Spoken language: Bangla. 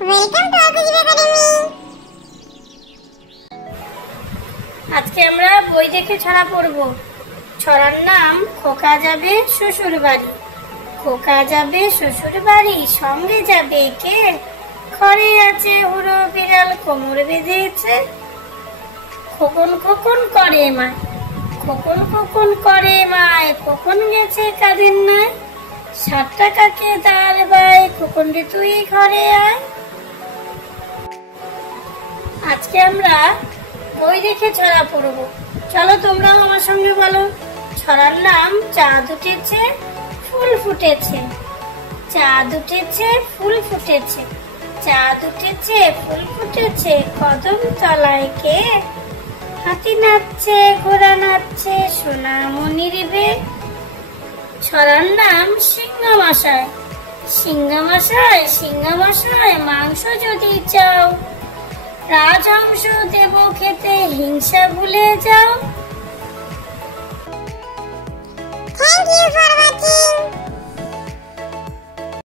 Welcome to আকুজিব academy. আজকে আমরা বই দেখে ছড়া পড়ব। ছড়ার নাম খোকা যাবে শ্বশুর বাড়ি। খোকা যাবে শ্বশুর বাড়ি, সঙ্গে যাবে কে? ঘরে আছে উড়ো বিড়াল, কোমর বেঁধেছে। খোকন খোকন করে মায়, খোকন খোকন করে মায়, খোকন গেছে কাদের নাই। 7 টাকাকে ডাল বাই, খোকন রে তুই ঘরে আয়। আজকে আমরা বই দেখে ছড়া পড়ব। চলো তোমরাও আমার সঙ্গে বলো। ছড়ার নাম চাঁদ উঠেছে ফুল ফুটেছে। চাঁদ উঠেছে ফুল ফুটেছে, চাঁদ উঠেছে ফুল ফুটেছে, কদম তলায় কে? হাতি নাচছে ঘোড়া নাচছে, সোনামণির বে। ছড়ার নাম সিংহমশাই। সিংহমশাই সিংহমশাই, মাংস যদি চাও, রাজহংস দেব খেতে, হিংসা ভুলে যাও। Thank you for watching.